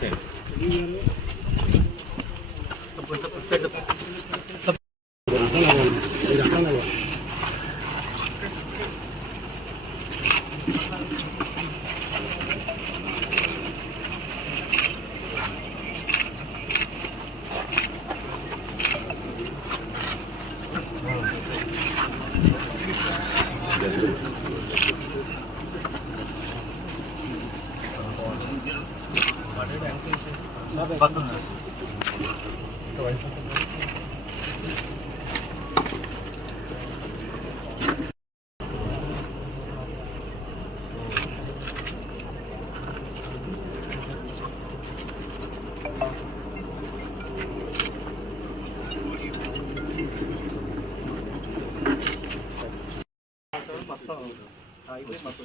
సైడ్ 맞다. 아, 이거에 맞다.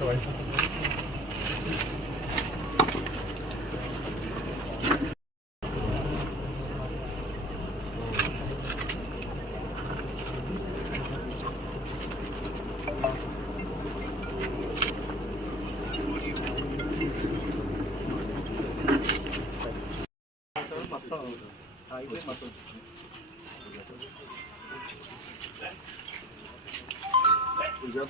Gracias. 아, 200만 써 이제